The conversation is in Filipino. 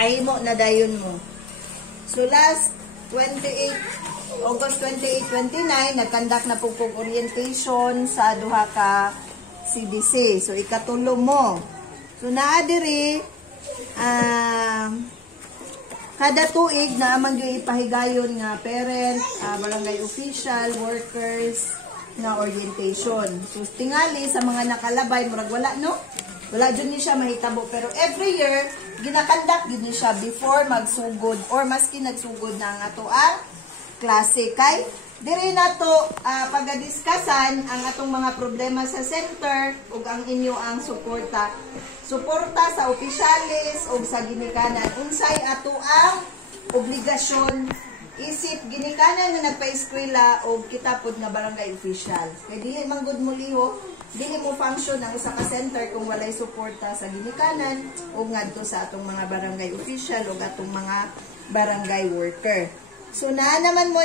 makahimo na dayon mo. So last August 28, 29, nagkandak na po kong orientation sa duha ka CDC. So ikatulo mo. So naa diri kada tuig na amang gyud ipahigayon nga parent, barangay official, workers nga orientation. So tingali sa mga nakalabay murag wala no? Wala dyan niya siya mahitabo. Pero every year, ginakandak din niya siya before magsugod or maski nagsugod na ang ato ang klase. Kay, diri na to pagadiskasan ang atong mga problema sa center ug ang inyo ang suporta. Suporta sa opisyalis o sa ginikanan. Unsay ato ang obligasyon isip ginikanan nga nagpa-eskwela o kita pod nga barangay official. Kay dili man gud mo liho, dili mo function ang usa ka center kung walay suporta sa ginikanan o ngadto sa atong mga barangay official o atong mga barangay worker. So naa naman mo